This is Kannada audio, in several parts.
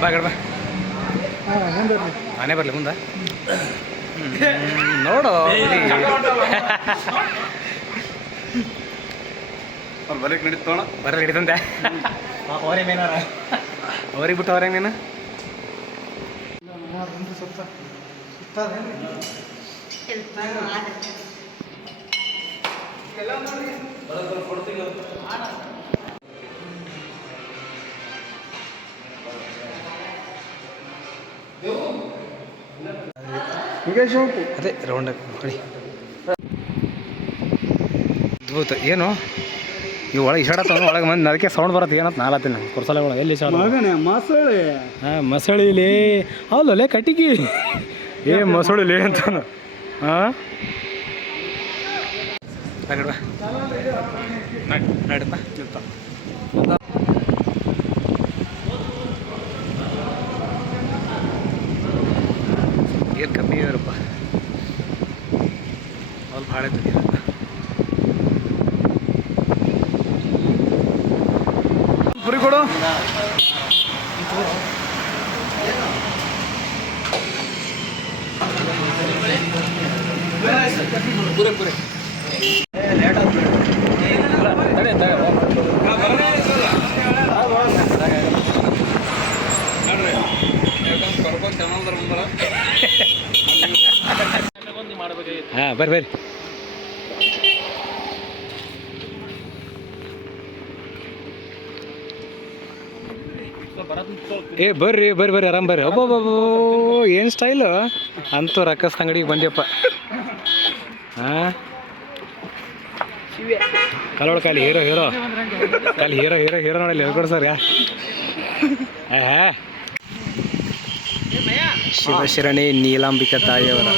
ಬಾ ಮನೆ ಬರಲಿ ಮುಂದೆ ನೋಡು ಬರಲಿಕ್ಕೆ ನಡೀತೋಣ ಬರಲಿ ಹಿಡಿತಂತೆ ಅವರೇ ಮೇನಾರ ಅವ್ರಿಗೆ ಬಿಟ್ಟು ಅವ್ರಿಗೆ ನೀನು ಅದೇ ರೌಂಡ್ ನೋಡಿ ಅದ್ಭುತ ಏನು ಇವು ಒಳಗೆ ಇಷಾಡತ್ತ ಒಳಗೆ ಮಂದಿ ಅದಕ್ಕೆ ಸೌಂಡ್ ಬರುತ್ತೆ ಏನಂತ ನಾಲತ್ತೀನಿ ಕುರ್ಸಲೆಗಳು ಎಲ್ಲಿ ಮಸಳೆ ಹಾಂ ಮಸಳಿಲಿ ಅಲ್ಲೇ ಕಟ್ಟಿಗೆ ಮಸಳಿಲಿ ಅಂತಾನು ಹಾಂ ನಡಪ್ಪ ನೀರು ಕಮ್ಮಿ ಇರಪ್ಪ ಅಲ್ಲಿ ಭಾಳ ಐತೆ ನೀರು ಪುರಿ ಕೊಡು ಪುರಿ ಪುರಿ ಹಾಂ ಬರ್ರಿ ಬರ್ರಿ ಆರಾಮ್ ಬರ್ರಿ ಒಬ್ಬೊಬ್ಬ ಏನು ಸ್ಟೈಲು ಅಂತೂ ರಕ್ಕಸ್ ಅಂಗಡಿಗೆ ಬಂದ್ಯಪ್ಪ ಹಾಂ ಕಲೋಳ ಕಾಲಿ ಹೀರೋ ಕಾಲಿ ಹೀರೋ ನೋಡಲಿ ಹೇಳ್ಕೊಡು ಸರ್ ಶಿವಶರಣೆ ನೀಲಾಂಬಿಕಾ ತಾಯಿಯವರ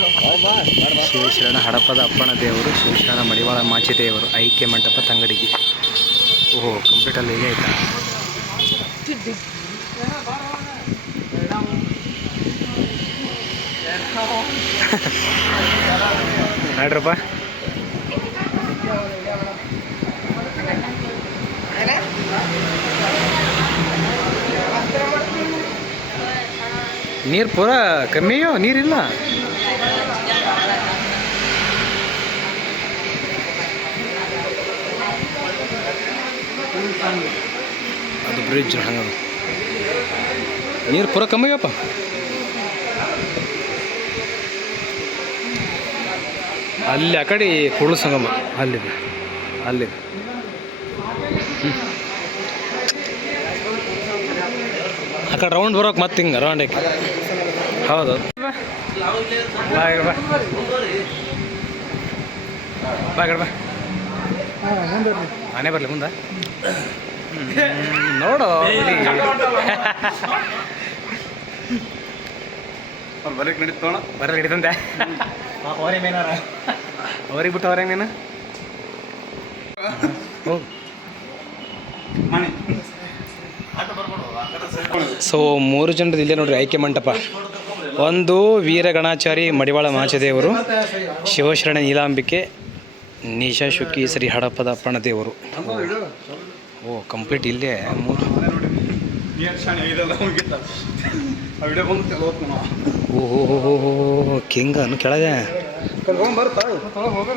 ಶಿವಶರಣ ಹಡಪದ ಅಪ್ಪಣ ದೇವರು ಶಿವಶರಣ ಮಡಿವಾಳ ಮಾಚಿ ದೇವರು ಐಕ್ಯ ಮಂಟಪ ತಂಗಡಿಗೆ ಓಹೋ ಕಂಪ್ಯೂಟಲ್ಲಿ ಹೀಗೆ ಆಯ್ತಾ ನೋಡ್ರಪ್ಪ ನೀರು ಪೂರ ಕಮ್ಮಿಯೋ ನೀರಿಲ್ಲ ಅದು ಬ್ರಿಡ್ಜ್ ಹಂಗ ನೀರು ಪೂರ ಕಮ್ಮಿಯಪ್ಪ ಅಲ್ಲಿ ಆ ಕಡೆ ಕುರುಳು ಸಂಗಮ ಅಲ್ಲಿದೆ ಆ ಕಡೆ ರೌಂಡ್ ಬರೋಕೆ ಮತ್ತೆ ಹಿಂಗೆ ರೌಂಡ್ ಹಾಕಿ ಹೌದು ಬಾ ಮನೆ ಬರಲಿ ಮುಂದೆ ನೋಡು ಬರಲಿಕ್ಕೆ ನಡೀತೋಣ ಬರಲಿ ಹಿಡಿತಂತೆ ಅವ್ರಿಗೆ ಮೇನಾರ ಅವ್ರಿಗೆ ಬಿಟ್ಟು ಅವ್ರಿಗೆ ನೀನು ಹೋಗು ಸೊ 3 ಜನರದ್ದು ಇಲ್ಲೇ ನೋಡ್ರಿ ಆಯ್ಕೆ ಮಂಟಪ ಒಂದು ವೀರಗಣಾಚಾರಿ ಮಡಿವಾಳ ಮಾಚದೇವರು ಶಿವಶರಣ ನೀಲಾಂಬಿಕೆ ನಿಶಾ ಶುಕಿ ಶ್ರೀ ಹಡಪದ ಅಪ್ಪಣ ದೇವರು ಓ ಕಂಪ್ಲೀಟ್ ಇಲ್ಲೇ 3 ಓಹೋ ಕಿಂಗನು ಕೆಳಗೆ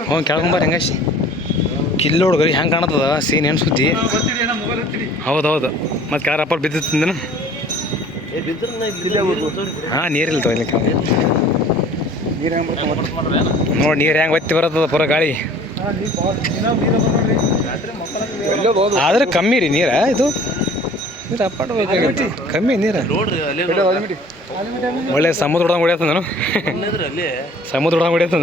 ಹ್ಞೂ ಕೆಳಗೊಂಬಾರ ಹೆಂಗಾಶಿ ಕಿಲ್ಲೋಡು ಗರಿ ಹೆಂಗೆ ಕಾಣತ್ತದ ಸೀನ್ ಏನು ಸುದ್ದಿ ಹೌದು ಮತ್ತು ಯಾರಪ್ಪ ಬಿದ್ದಿತ್ತಂದನು ಹಾಂ ನೀರಿಲ್ಲ ತೊಗೊಲಿಕ್ಕೆ ನೋಡಿ ನೀರು ಹೆಂಗೆ ಒತ್ತಿ ಬರ್ತದ ಪೂರ ಗಾಳಿ ಆದ್ರೆ ಕಮ್ಮಿ ರೀ ನೀರ ಇದು ನೀರು ಅಪ್ಪಾಟ ಬೇಕಾಗೈತಿ ಕಮ್ಮಿ ನೀರು ಒಳ್ಳೆ ಸಮುದ್ರ ಹೊಡ್ದಂಗೆ ಹೊಡಿಯತ್ತ ನಾನು ಸಮುದ್ರ ಹೊಡ್ದಂಗೆ ಹೊಡಿಯತ್ತ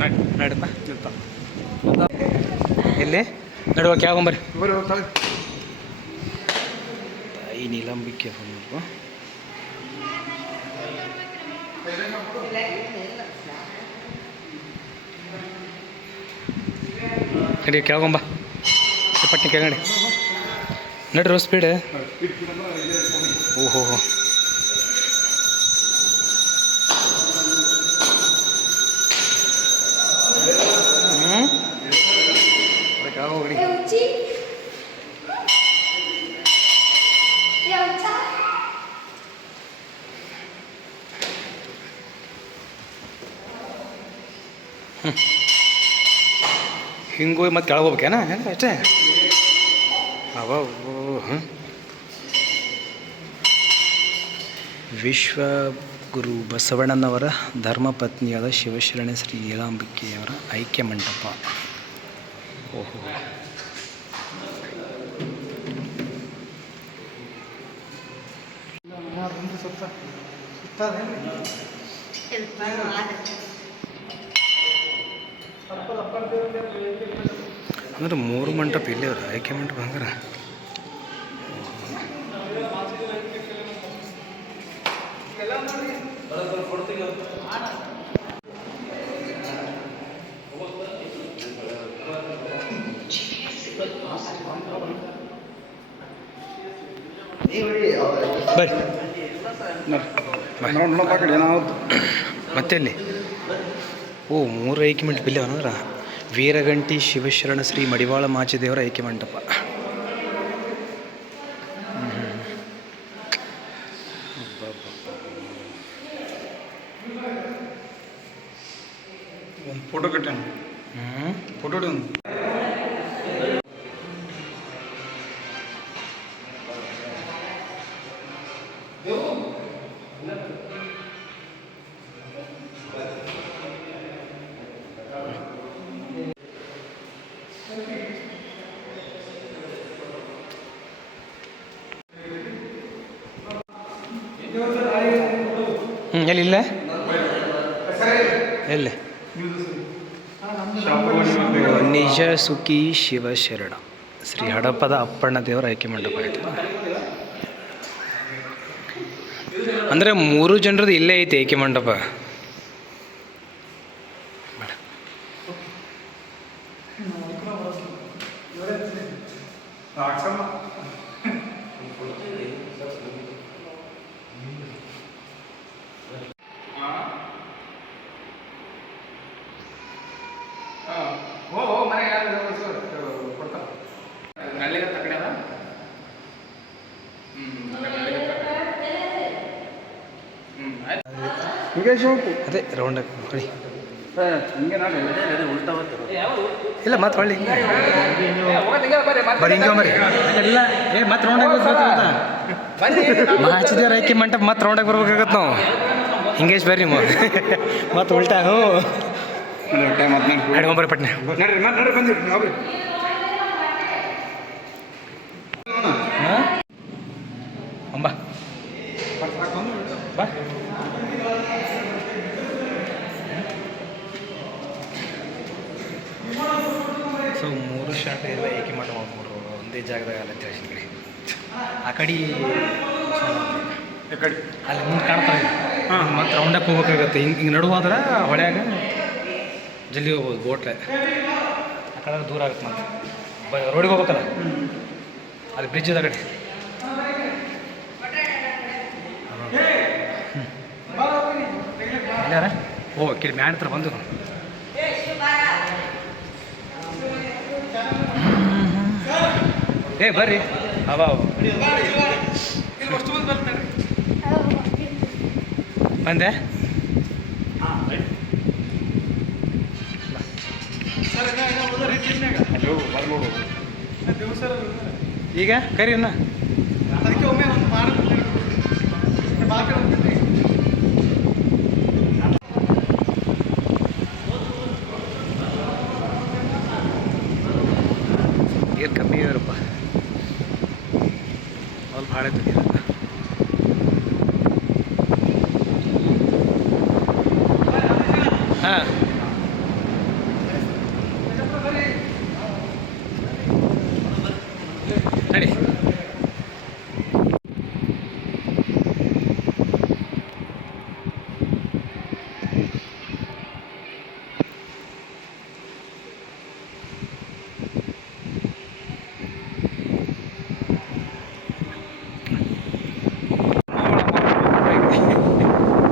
ನಾನು ನಡಪ್ಪ ಎಲ್ಲಿ ನಡುವ ಕ್ಯಾಗೊಂಬರ್ರಿ ತಾಯಿ ನೀಲಾಂಬಿಕೆ ಬಂದು ನಡಿ ಕೆಳಗೊಂಬ ಪಟ್ನಿ ಕೆಳಗಡೆ ನಡ್ರಿ ಸ್ಪೀಡ್ ಓಹೋ ಹ್ಞೂ ಹೋಗ್ರಿ. ಹಿಂಗೆ ಮತ್ತೆ ಕೆಳಗೆ ಹೋಗ್ಬೇಕೇನ ಹೆಂಗೆ ಅಷ್ಟೇ ಅವ ಹಾಂ. ವಿಶ್ವಗುರು ಬಸವಣ್ಣನವರ ಧರ್ಮಪತ್ನಿಯಾದ ಶಿವಶರಣೆ ಶ್ರೀ ನೀಲಾಂಬಿಕೆಯವರ ಐಕ್ಯ ಮಂಟಪ. ಓಹೋ, ಅಂದ್ರೆ 3 ಮಂಟಪ ಇಲ್ಲೇ ಅವ್ರ ಐಕ್ಯ ಮಂಟಪ ಹಂಗಾರ. ಬರ್ರಿ ಮತ್ತೆ ಅಲ್ಲಿ ಓ 3 ಐಕ್ಯ ಮಂಟಪ ಇಲ್ಲೇ ಅಂದ್ರೆ ವೀರಗಂಟಿ ಶಿವಶರಣ ಶ್ರೀ ಮಡಿವಾಳ ಮಾಚಿದೇವರ ಐಕ್ಯ ಮಂಟಪ. ಒಂದು ಫೋಟೋ ಕಟ್ಟಾನ. ಫೋಟೋ ಒಂದು ಎಲ್ಲಿಲ್ಲ ಎಲ್ಲಿ ನಿಜ ಸುಖಿ ಶಿವಶರಣ ಶ್ರೀ ಹಡಪದ ಅಪ್ಪಣ್ಣ ದೇವರ ಆಯ್ಕೆ ಮಂಟಪ ಆಯಿತು. ಅಂದರೆ 3 ಜನರದ್ದು ಇಲ್ಲೇ ಐತೆ ಆಯ್ಕೆ ಮಂಟಪ. ಅದೇ ರೌಂಡ್ ಹೊಳಿ ಇಲ್ಲ ಮತ್ತೆ ಹೊಳ್ಳಿ ಬರೀ ಹಿಂಗೆ ಬರ್ರಿ ಎಲ್ಲ ಮತ್ತೆ ರೌಂಡಾಗಿ ಮಾಚಿದೇವ್ರ ಐಕ್ಯ ಮಂಟಪ ಮತ್ತೆ ರೌಂಡಾಗಿ ಬರ್ಬೇಕಾಗತ್ತೆ ನಾವು. ಹಿಂಗೇಶ್ ಬರ್ರಿ ಮತ್ತೆ ಉಲ್ಟಾ. ಬರ್ರಿ ಪಟ್ನೆ ಅಂಬ ಬಾ. ಸೊ 3 ಶಾರ್ಟ್ ಎಲ್ಲ ಏಕೆ ಮಾಡೋ 3 ಒಂದೇ ಜಾಗದಾಗ ಅಲ್ಲ ತಿಳಿಸಿ ಕಡೆ ಆ ಕಡೆ ಅಲ್ಲಿ ಮುಂದೆ ಕಾಣ್ತಾರೆ. ಮತ್ತೆ ರೌಂಡಕ್ಕೆ ಹೋಗ್ಬೇಕಾಗತ್ತೆ. ಹಿಂಗೆ ನಡುವಾದ್ರೆ ಹೊಳ್ಯಾಗ ಜಲ್ದಿ ಹೋಗ್ಬೋದು ಬೋಟ್ಲೆ. ಆ ಕಡೆ ದೂರ ಆಗುತ್ತೆ ಮತ್ತೆ ರೋಡಿಗೆ ಹೋಗ್ಬೇಕಲ್ಲ ಅಲ್ಲಿ ಬ್ರಿಡ್ಜ್ ಇದೆ ಕಡೆ. ಇಲ್ಲಾರ ಓ ಕಿಡಿ ಮ್ಯಾನ್ ಹತ್ರ ಬಂದು ಬರ್ರಿ ಅವ ಬಂದೆ. ಈಗ ಕರಿ ಅನ್ನ ನೀರು ಕಮ್ಮಿ ಇರಪ್ಪ ಅಲ್ಲಿ ಭಾಳ ನೀರು. ಹಾಂ ನಡಿ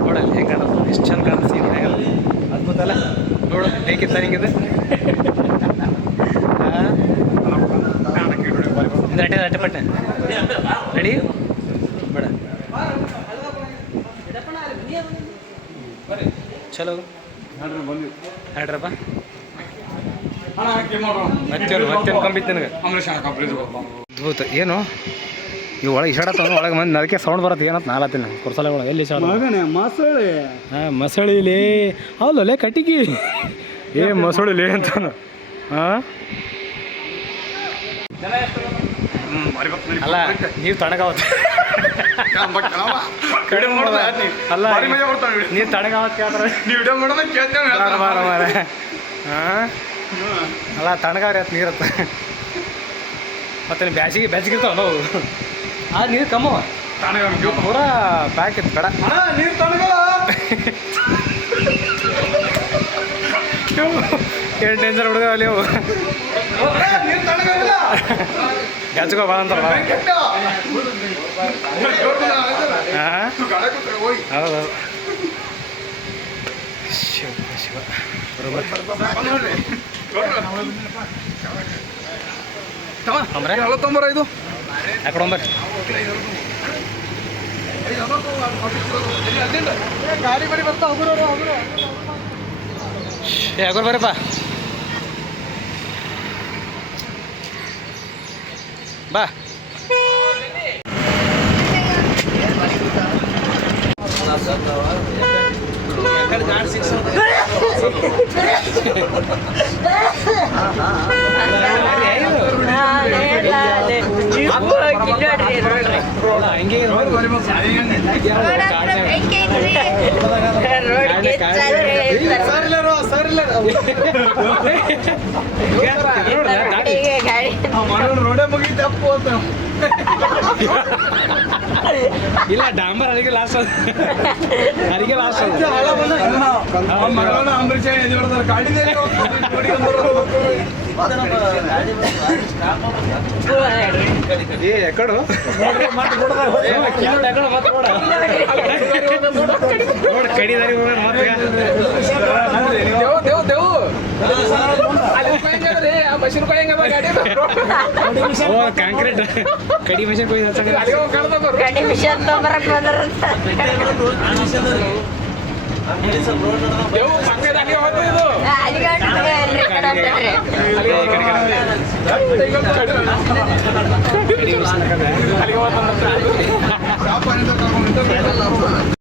ನೋಡಲ್ಲಿ ಹೆಂಗೆ ಕಾಣುತ್ತೆ ಎಷ್ಟು ಚಂದ ಕಾಣಿಸ್ತಿ ಹೆಂಗಲ್ಲ ಅದ್ಭುತ ಅಲ್ಲ ನೋಡು ಬೇಕಿತ್ತ ನಿಂಗಿದೆ. ಹಾಂ ಒಂದು ಅಟ್ಟೆ ಪಟ್ಟೆ ರೆಡಿ ಬೇಡ ಚಲೋ ಹೇಳ್ರಪ್ಪ ಮತ್ತೇನು ಕಂಬಿತ್ತು ನನಗೆ ಅದ್ಭುತ ಏನು ಇವು ಒಳಗೆ ಇಷಾಡತ್ತವ ಒಳಗೆ ಮಂದಿ ಅದಕ್ಕೆ ಸೌಂಡ್ ಬರುತ್ತೆ ಏನಂತ ನಾಲತ್ತೀನಿ ಕುರ್ಸಲ ಒಳಗೆ ಎಲ್ಲಿ ಇಷಾಡ ಮಸಳೆ ಹಾಂ ಮಸಳಿಲಿ ಹೌದಲ್ಲೇ ಕಟ್ಟಿಗೆ ಮಸಳಿಲಿ ಅಂತಾನು ಹಾಂ ಅಲ್ಲ ನೀವು ತಣ್ಣಗಾವತ್ತು ಅಲ್ಲ ನೀವು ತಣ್ಣಗಾವತ್ತು ಕೇಳ್ತಾರೆ ಹಾಂ ಅಲ್ಲ ತಣ್ಣಗಾವ್ರಿ ಆಯ್ತು ನೀರತ್ತ ಮತ್ತೆ ಬ್ಯಾಸಿಗೆ ಇರ್ತಾವ ನಾವು ಆ ನೀರು ಕಮ್ಮವ ಪೂರಾ ಪ್ಯಾಕ್ ಇತ್ತು ಬೇಡ ನೀರು ತಣ್ಣಗಲ್ಲ ಏನು ಡೇಂಜರ್ ಹುಡುಗ ಅಲ್ಲಿ ಅವು ನೀರು ತಣ್ಣಗಲ್ಲ ಗ್ಯಾಚ್ಕೋ ಬಾ ಅಂತಾರ ಹಾಂ ಹೌದು ಶಿವ ಶಿವ ಬರೋಬ್ಬರ ನಲವತ್ತೊಂಬರೈದು ಯಾಕಡೆ ಒಂಬರ್ ಗಾಡಿ ಬರಿ ಬರ್ತಾ ಹೋಗ್ರು ಯಾಕೋರ್ ಬರ್ರಪ್ಪ ಬಾ ಹಂಗೆ ರೋಡೇ ಮುಗಿ ತಪ್ಪು ಅಂತ ಇಲ್ಲ ಡಾಂಬರ್ ಅಲ್ಲಿಗೆ ಲಾಸ್ಟ್ ಅಲ್ಲಿಗೆ ಲಾಸ್ಟ್ ಅಂಬರೀಷ್ ಗಾಡಿ ಎಕಡು ಕಡಿ ದಾರಿ ಕಾಂಕ್ರೀಟ್ ಕಡಿ ಮಷೀನ್ ಗಾಡಿ ಮಿಷನ್ ತೊಗೊಂಬರಕ್ ಬಂದ್ರಂತ ಅಲ್ಲಿಗೆ